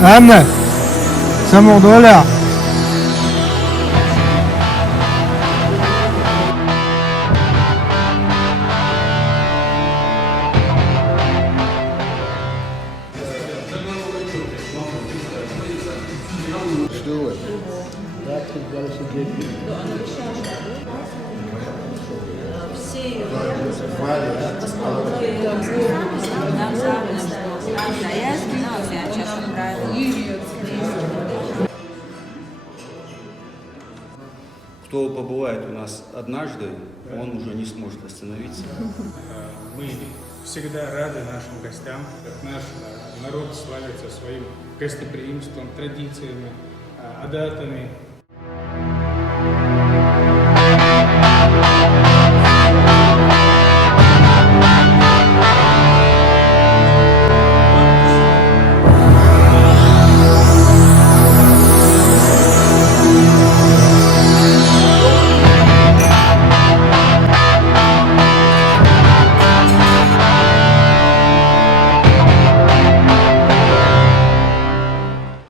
Anne, siamo là. Do it. Кто побывает у нас однажды, он уже не сможет остановиться. Мы всегда рады нашим гостям. Наш народ славится своим гостеприимством, традициями, адатами.